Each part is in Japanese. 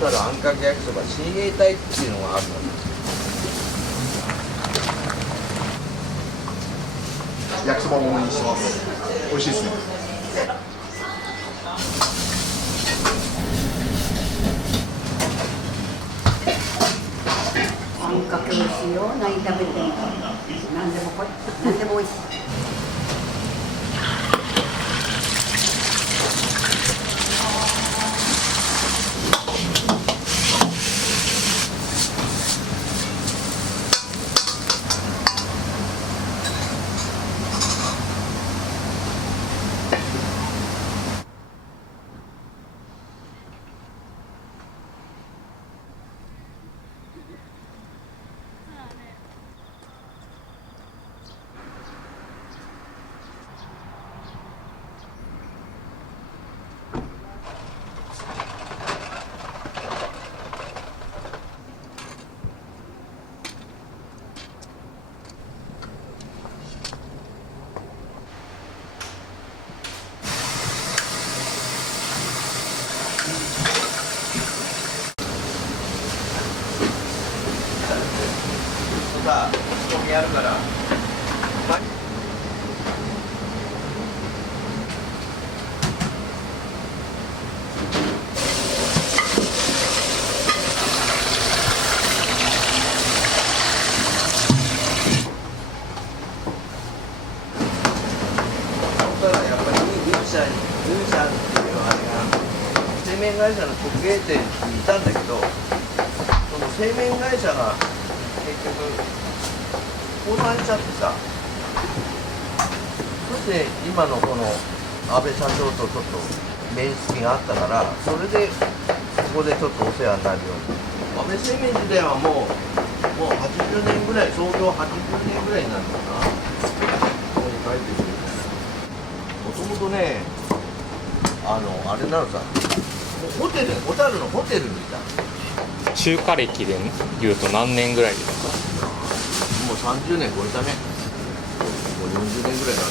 小樽あんかけ焼きそば親衛隊っていうのがあるの。焼きそばも応援してます。美味しいですね。あんかけ美味しいよ。何食べても何でもこれ何でも美味しい。さ、仕込みやるから。やっぱりルーシャっていうあれが製麺会社の直営店にいたんだけど、その製麺会社が結局倒産しちゃってさ、そして今のこの安倍社長とちょっと面識があったから、それでここでちょっとお世話になるように。安倍製麺自体はもう80年ぐらい、創業80年ぐらいになるのかな。ここに書いてる。もともとね、あれなのさ、ホテル、小樽のホテルにいた。中華歴で言うと何年ぐらいですか？もう30年超えたね。もう40年ぐらいになる。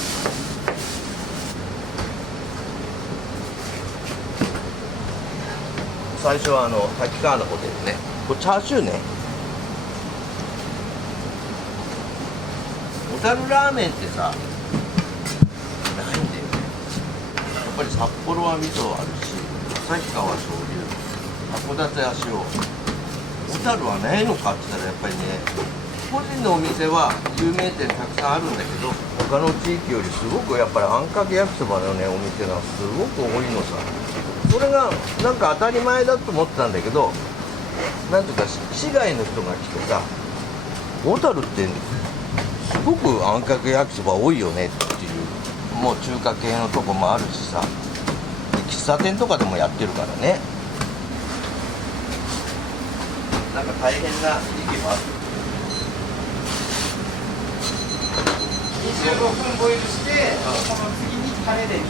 最初は滝川のホテルね。これチャーシューね。小樽ラーメンってさ、ないんだよね。やっぱり札幌は味噌あるし、旭川は醤油、函館は塩。小樽はないのかって言ったらやっぱりね、個人のお店は有名店たくさんあるんだけど、他の地域よりすごくやっぱりあんかけ焼きそばのねお店がすごく多いのさ。それがなんか当たり前だと思ってたんだけど、なんていうか市外の人が来てさ、小樽ってすごくあんかけ焼きそば多いよねっていう、もう中華系のとこもあるしさ、喫茶店とかでもやってるからね。なんか大変な時期もある。25分ボイルして、その次にタレで20分20分。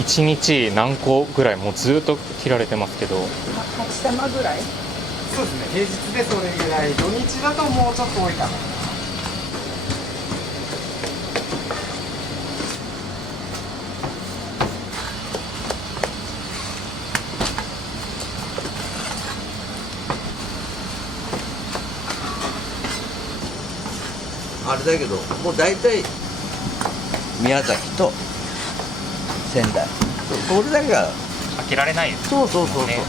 1日何個ぐらいもうずっと切られてますけど。8玉ぐらい。そうですね、平日でそれぐらい、土日だともうちょっと多いかな。あれだけど、もう大体宮崎と仙台、それだけが開けられないです。そうそうそうそう、ね。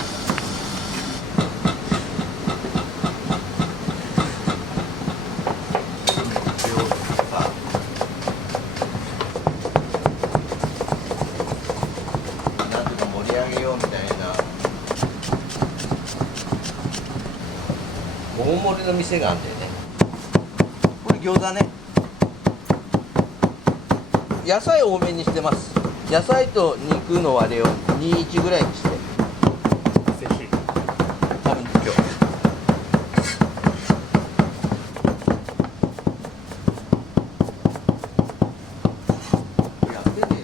なんとか盛り上げようみたいな大盛りの店があるんだよね。これ餃子ね。野菜多めにしてます。野菜と肉の割れを2:1ぐらいにして。ぜひ。多分今日やってんだよね。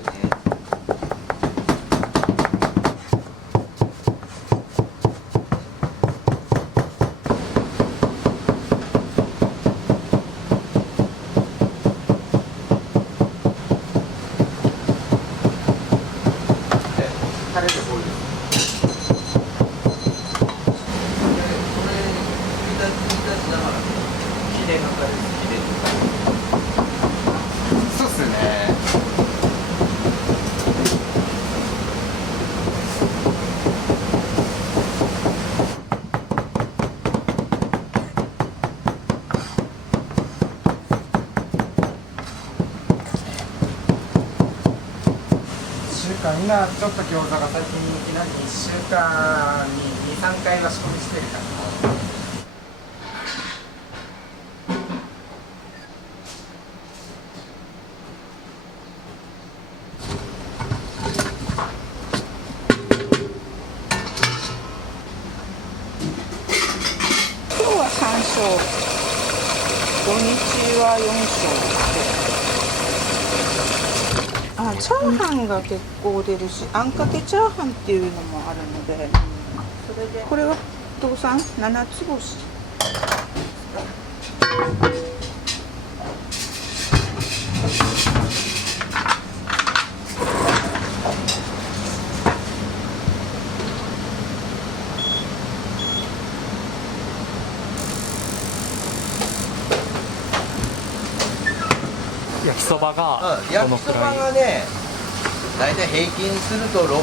今ちょっと餃子が最近人気なんで1週間に2、3回は仕込みしてるから。今日は3勝、土日は4勝で、あ、チャーハンが結構出るし、あんかけチャーハンっていうのもあるので、それでこれは父さん7つ星。焼きそばがうん、焼きそばがね、大体平均すると6、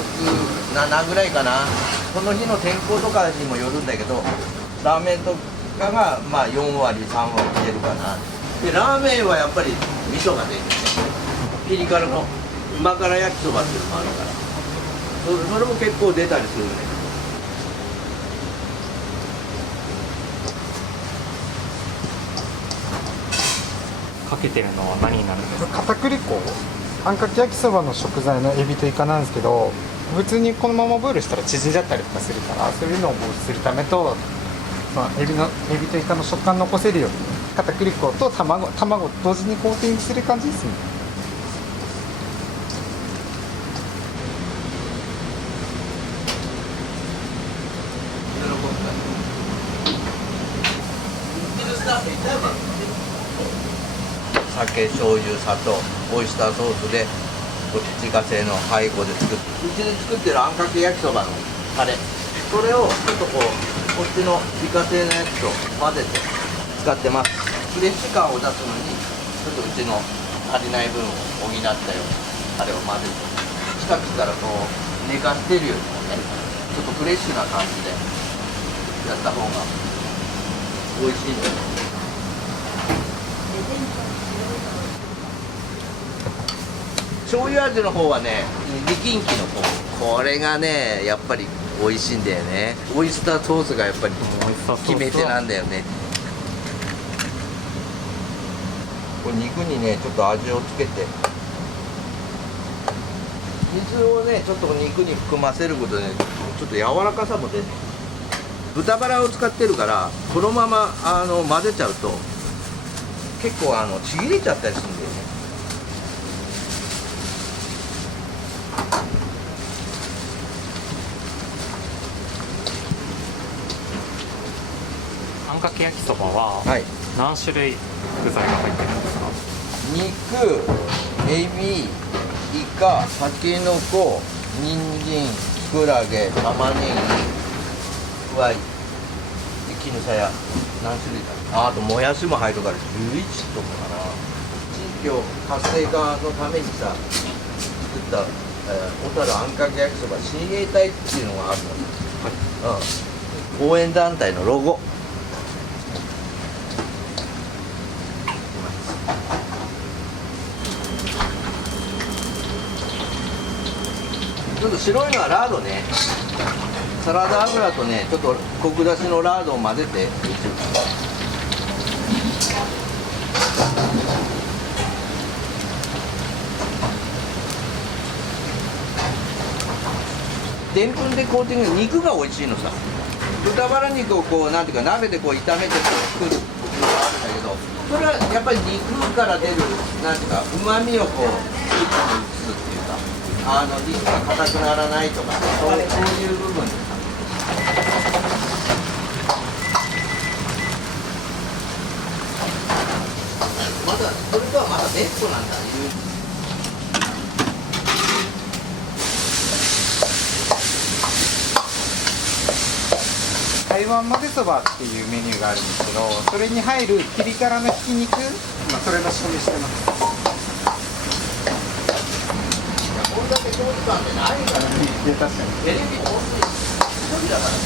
7ぐらいかな。この日の天候とかにもよるんだけど、ラーメンとかがまあ4割、3割出るかな。で、ラーメンはやっぱり味噌が出るね。ピリ辛の旨辛焼きそばっていうのもあるから、それも結構出たりするね。かけてるのは何になるんですか？片栗粉、あんかけ焼きそばの食材のエビとイカなんですけど、普通にこのままボイルしたら縮んじゃったりとかするから、そういうのを防止するためと、エビとイカの食感残せるように片栗粉と卵同時にコーティングする感じですね。酒、醤油、砂糖、オイスターソースで自家製の配合で作って、うちで作ってるあんかけ焼きそばのタレ、それをちょっとこっちの自家製のやつと混ぜて使ってます。フレッシュ感を出すのにちょっとうちの足りない分を補ったようなタレを混ぜて、近くからこう寝かしてるよりもね、ちょっとフレッシュな感じでやった方が美味しいんだよ。醤油味の方はね、力んきの方、これがねやっぱり美味しいんだよね。オイスターソースがやっぱり決め手なんだよね。これ肉にねちょっと味をつけて、水をねちょっと肉に含ませることで、ちょっと柔らかさも出て、豚バラを使ってるからこのまま混ぜちゃうと結構ちぎれちゃったりするんだよね。あんかけ焼きそばははい、何種類具材が入ってるんですか？肉、エビ、イカ、タケノコ、人参、キクラゲ、玉ねぎ、くわい、絹さや、何種類か。あともやしも入るから11とかかな。地域を活性化のためにさ作った、小樽あんかけ焼きそば親衛隊っていうのがあるの、応援団体のロゴ。ちょっと白いのはラードね。サラダ油とねちょっとコク出しのラードを混ぜてでんぷんでコーティング、肉が美味しいのさ。豚バラ肉をこうなんていうか鍋でこう炒めて作るのがあるんだけど、それはやっぱり肉から出るなんていうか旨味をこうスープに移すっていうか、肉が硬くならないとか、そういう部分。まだそれとはまだ別個なんだ。台湾混ぜそばっていうメニューがあるんですけど、それに入るピリ辛のひき肉、それの仕込みしてます。こんだけ長時間ってないからね。いや、確かに。テレビ本当に一人だからね。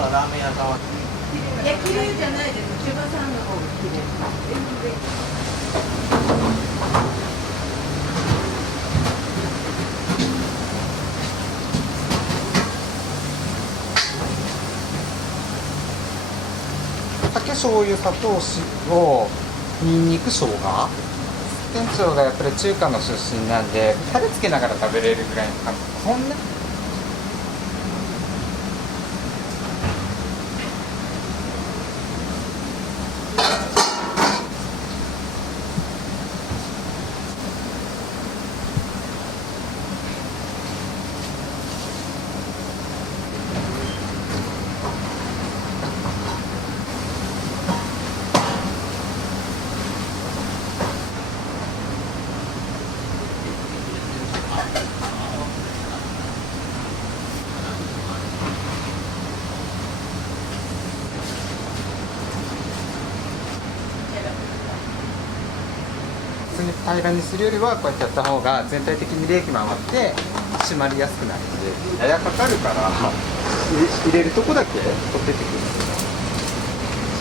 ラーメン屋さんは。いや、綺麗じゃないです。千葉さんの方が綺麗。酒醤油砂糖塩にんにく生姜。店長がやっぱり中華の出身なんでタレつけながら食べれるぐらいの感じ。そんな普通に平らにするよりはこうやってやった方が全体的に冷気回って締まりやすくなるんで、ややかかるから入れるとこだけ取ってってくる。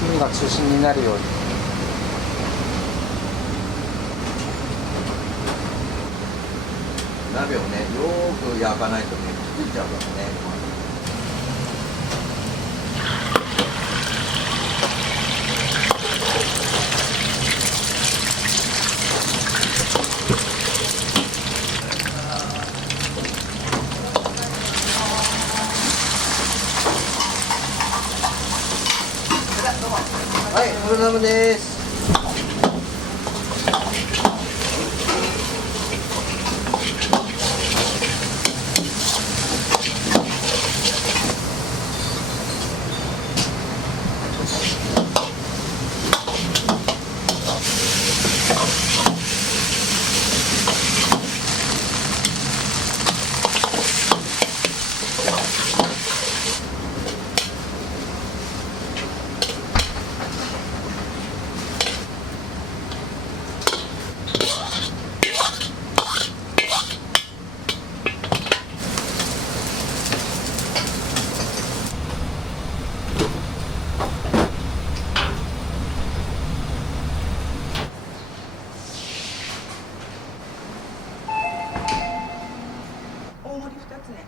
黄身が中心になるように。鍋をね、よーく焼かないとね、くっついちゃうからね。はい、お疲れ様です。大盛り2つね。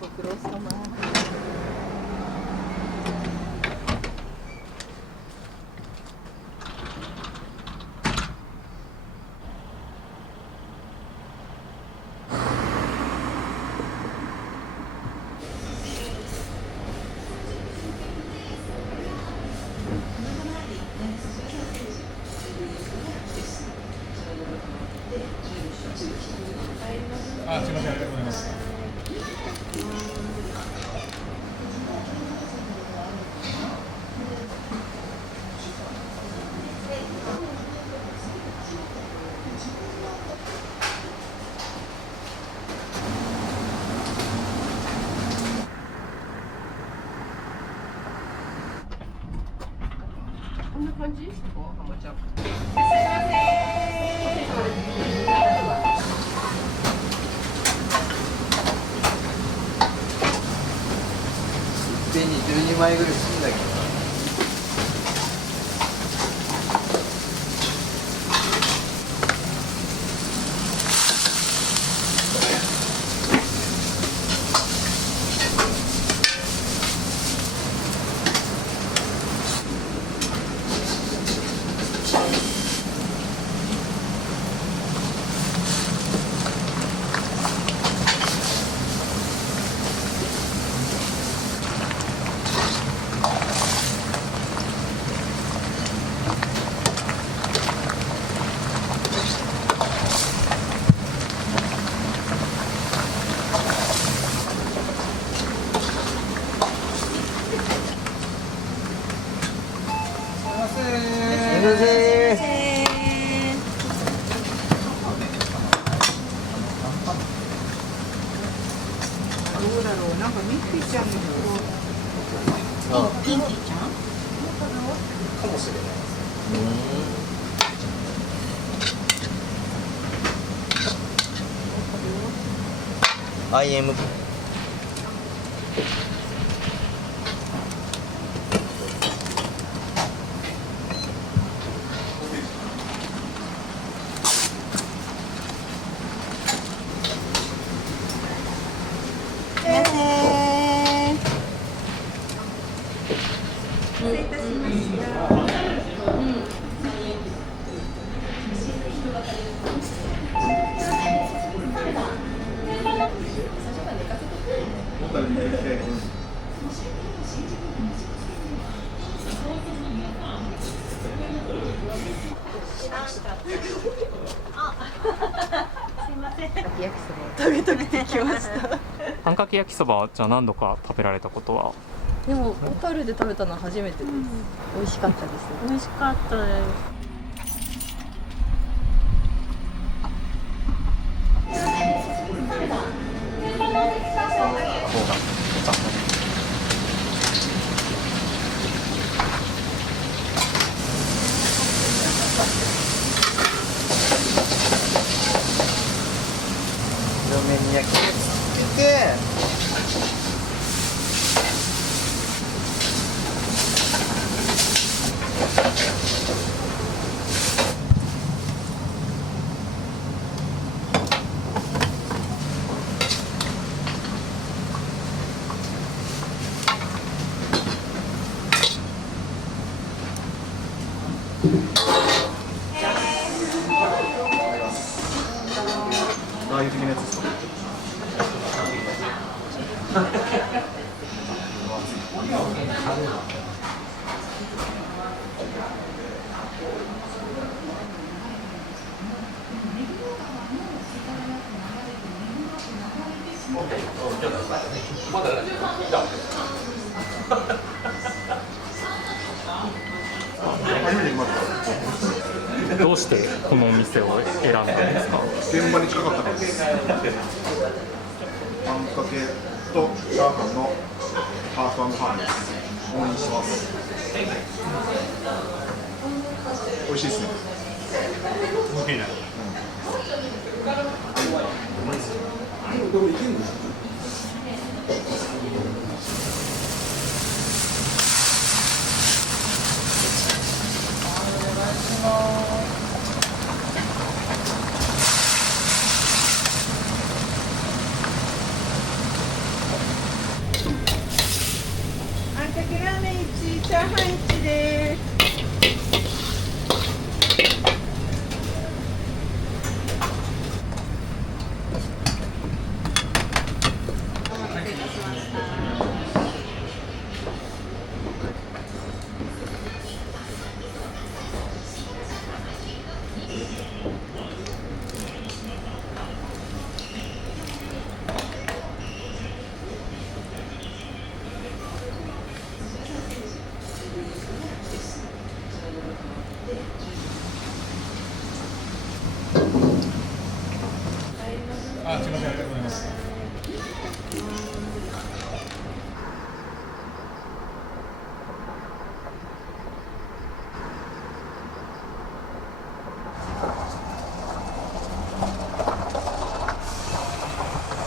ご苦労様。あ、すみません、ありがとうございます。こんな感じ？お、浜ちゃん。いっぺんに12枚ぐらいするんだけど。すいません。どうだろう、なんかミッフィーちゃんのピンキーちゃん？かもしれない。IM あんかけ焼きそばはじゃあ何度か食べられたことは？でも小樽で食べたのは初めてです。美味しかったです。美味しかったです。両面に焼き目つけてラー油的なやつですか？初めて見ました。どうしてこのお店を選んだんですか？現場に近かったからです。あんかけとチャーハンのハーフ&ハーフです。応援してます。美味しいですね。あんかけラーメン1、チャーハン1です。あ、すみません、ありがとうございます。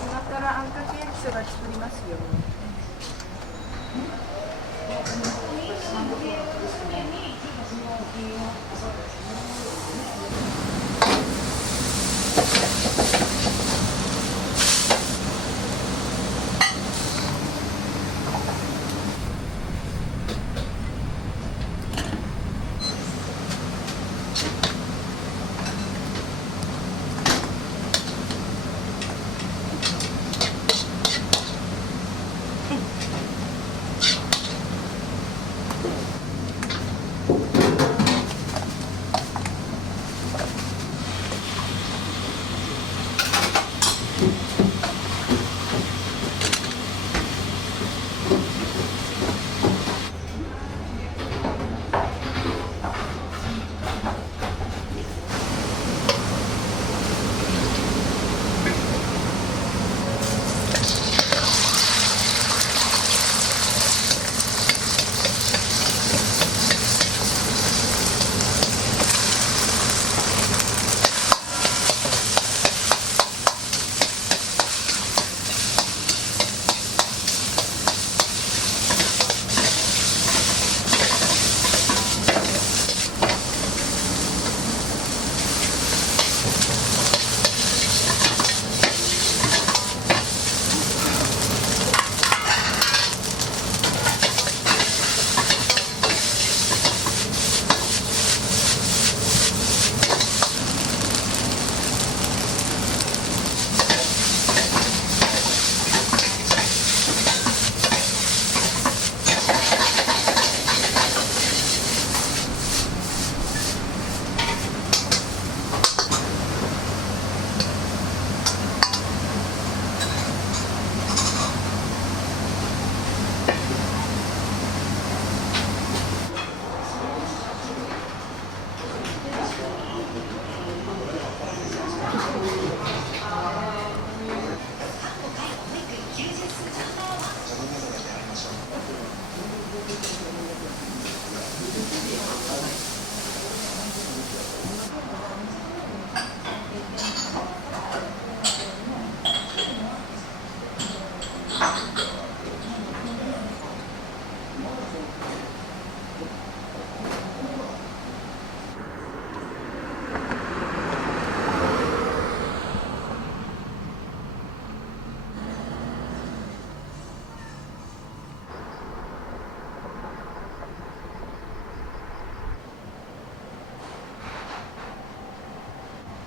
今からあんかけ焼きそば作りますよ。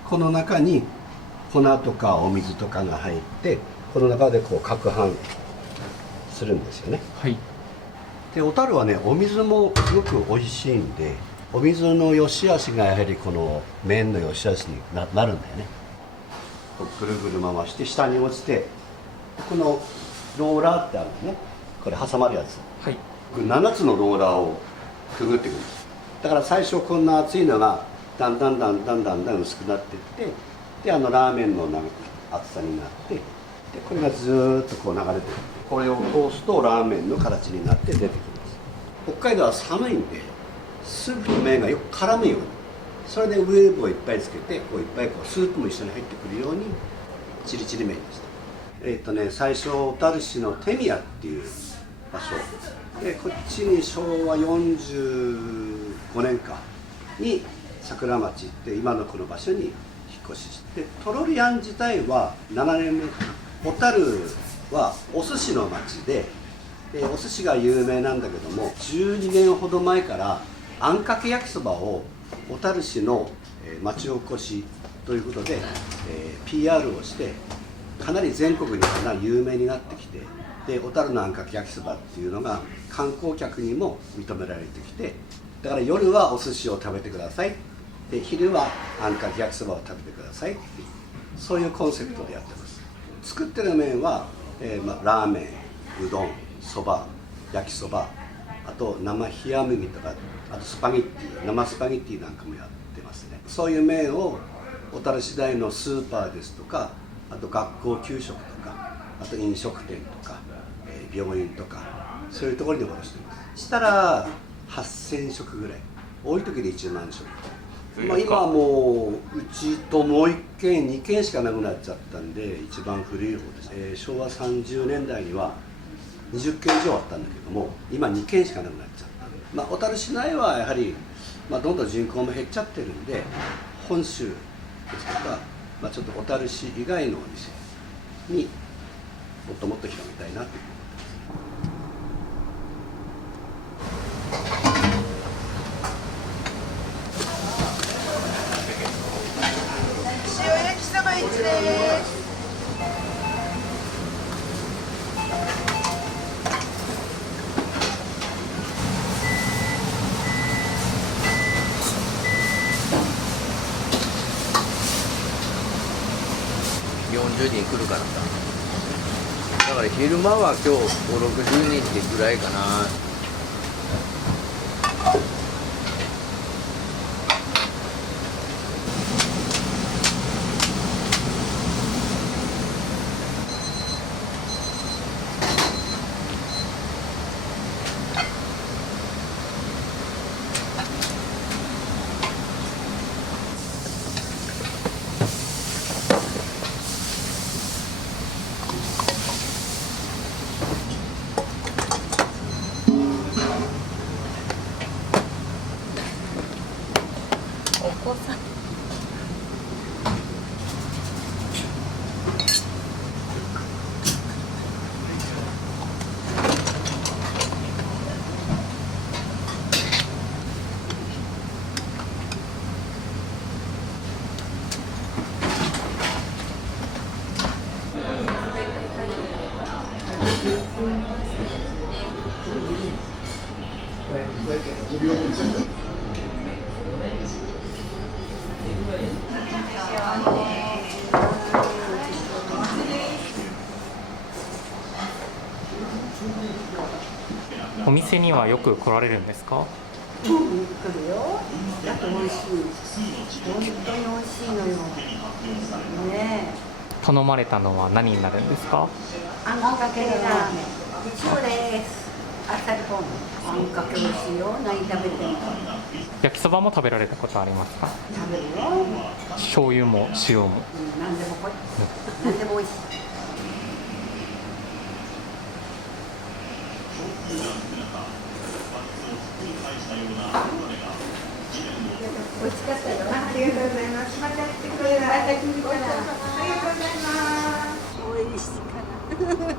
この中に粉とかお水とかが入って、この中でこう攪拌するんですよね。はい。で小樽はね、お水もすごく美味しいんで、お水の良し悪しがやはりこの麺の良し悪しになるんだよね。こうぐるぐる回して下に落ちて、このローラーってあるのね、これ挟まるやつ、はい、これ7つのローラーをくぐっていくんです。だから最初こんな厚いのがだんだん薄くなっていって、でラーメンの厚さになって、でこれがずーっとこう流れてる。これを通すとラーメンの形になって出てきます。北海道は寒いんでスープと麺がよく絡むように、それでウェーブをいっぱいつけて、こういっぱいこうスープも一緒に入ってくるようにチリチリ麺にした。最初小樽市の手宮っていう場所で、こっちに昭和45年かに桜町って今のこの場所に引っ越しして、トロリアン自体は7年目かな。小樽はお寿司の町で、お寿司が有名なんだけども、12年ほど前からあんかけ焼きそばを小樽市の町おこしということで、PR をしてかなり全国に有名になってきて、で小樽のあんかけ焼きそばっていうのが観光客にも認められてきて、だから夜はお寿司を食べてください、で昼はあんかけ焼きそばを食べてくださいっていう、そういうコンセプトでやってます。作ってる麺は、ラーメン、うどん、そば、焼きそば、あと生冷麦とか、あとスパゲッティ、生スパゲッティなんかもやってますね。そういう麺を小樽市内のスーパーですとか、あと学校給食とか、あと飲食店とか、病院とか、そういうところに卸してます。したら8000食ぐらい、多い時で1万食。今はもううちともう1軒2軒しかなくなっちゃったんで、一番古い方です。昭和30年代には20軒以上あったんだけども、今2軒しかなくなっちゃった。小樽市内はやはり、どんどん人口も減っちゃってるんで、本州ですとか、ちょっと小樽市以外のお店にもっともっと広めたいなというふうに思ってます。塩焼きそば1です。40人来るからさ、だから昼間は今日5、60人ってぐらいかな。お子さん。お店にはよく来られるんですか？来るよ。だって美味しい。本当に美味しいのよ。ねえ。頼まれたのは何になるんですか？あんかけラーメン。そうです。あっさりポン。あんかけ美味しいよ。何食べても。焼きそばも食べられたことありますか？食べるよ。醤油も塩も。何でもこい。何でも美味しい。美味しかったよ。ありがとうございます。また来てくれる。また来てくれる。ありがとうございます。美味しいかな。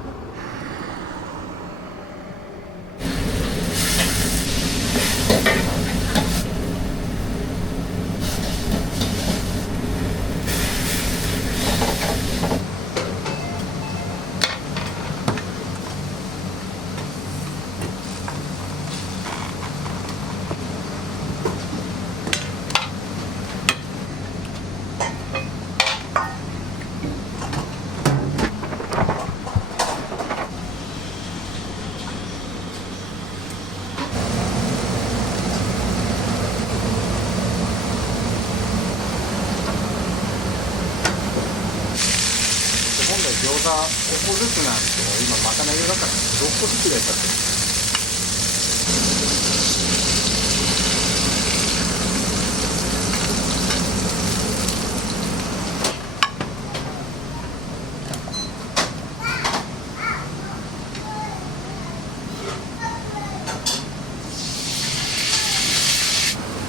が5個ずつなんですけど、今まかない用だから6個ずつ入れちゃってる。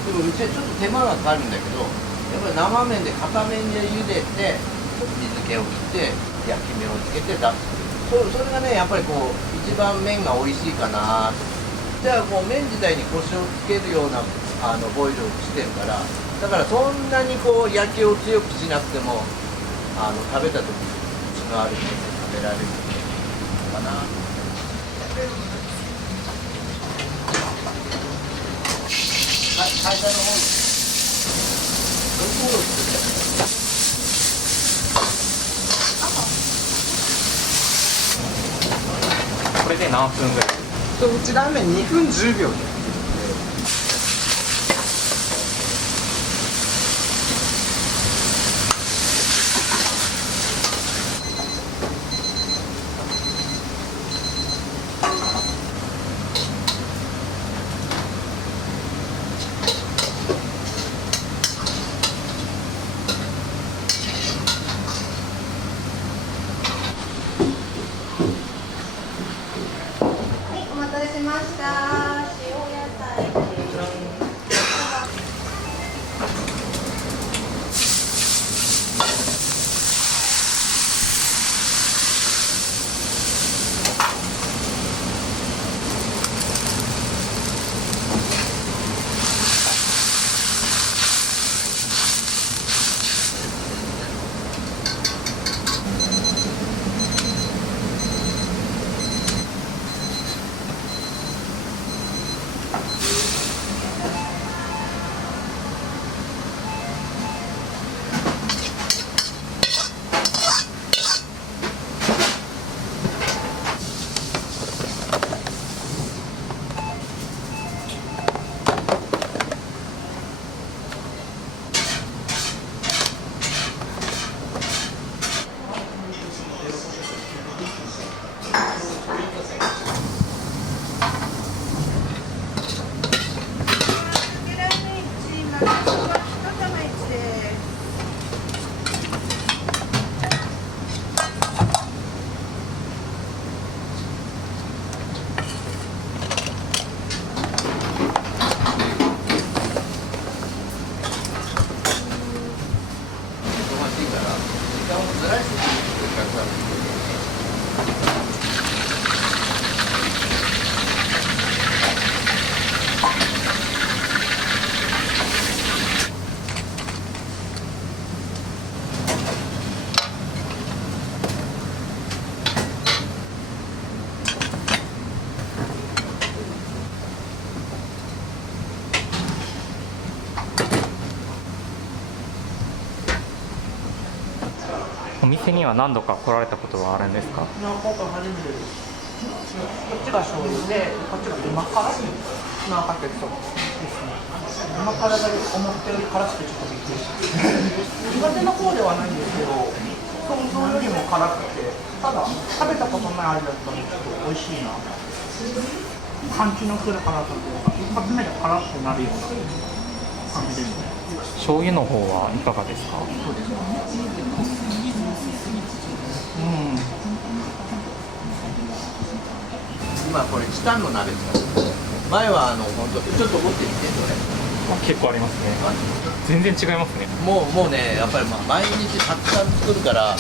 でもうちはちょっと手間がかかるんだけど、やっぱり生麺で片面で茹でて水気を切って焼き目をつけて出す。それがねやっぱりこう一番麺が美味しいかな。じゃあもう麺自体にコシをつけるようなボイルをしてるから、だからそんなにこう焼きを強くしなくても食べた時にコシのある麺で食べられるかな。会社の方にこれで何分ぐらい？うちラーメン2分10秒で。お待たせしました。塩野菜。お店には何度か来られたことはあるんですか？何個か初めてです。こっちが醤油で、こっちが今からなんかけそうですね。今からだけ思ったより辛くてちょっとびっくりした。苦手な方ではないんですけど、想像よりも辛くて、ただ食べたことない味だったのでちょっと美味しいな。パンチのくる辛さというか、一発目で辛くなるような感じですね。醤油の方はいかがですか？そうですか。今これチタンの鍋使ってる。前は本当ちょっと持ってみてそれ。結構ありますね。全然違いますね。もうねやっぱり毎日たくさん作るから。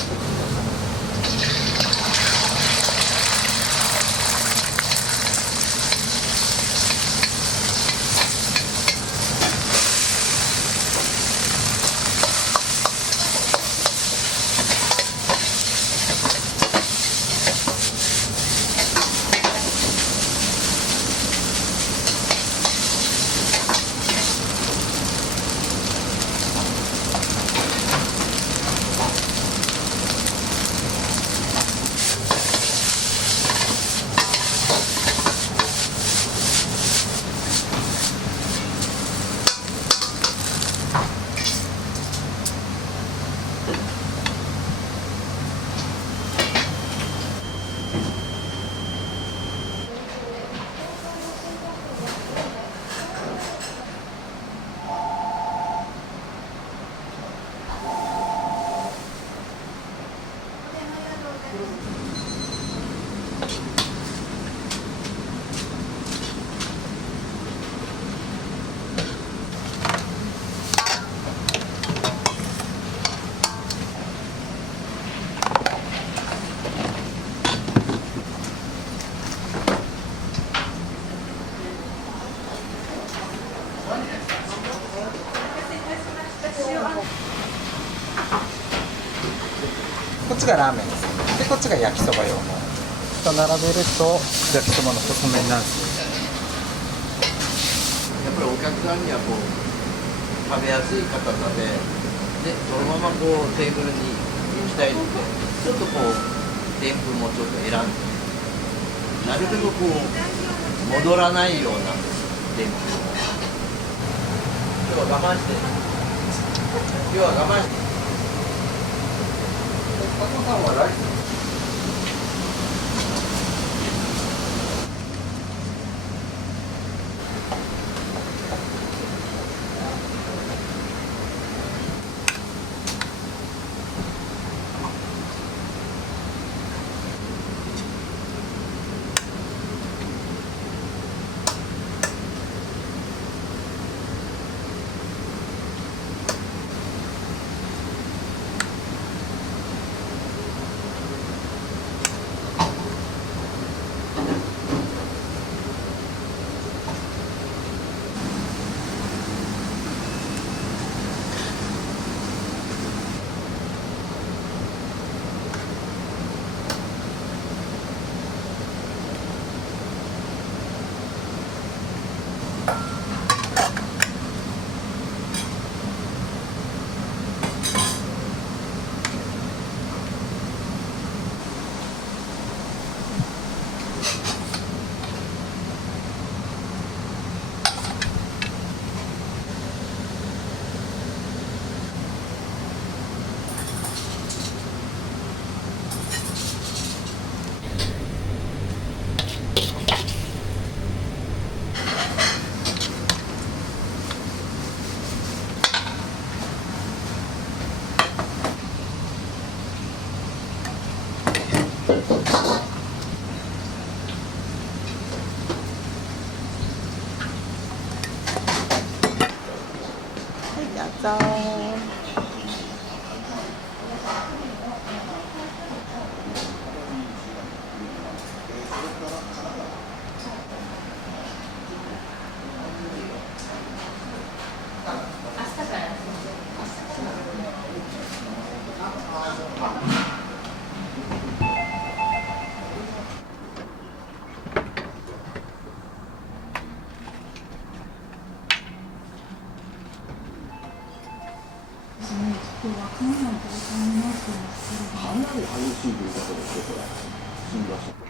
っちがラーメンです。でこっちが焼きそば用の。と並べると焼きそばの細麺なんですよ。やっぱりお客さんにはこう食べやすい硬さで、でそのままこうテーブルに行きたいので、ちょっとこうでんぷんもちょっと選んで、なるべくこう戻らないようなでんぷんを。今日は我慢して、今日は我慢して。加藤さんはライス。どうぞ。かなり激しい降り方ですよ、これ。新橋。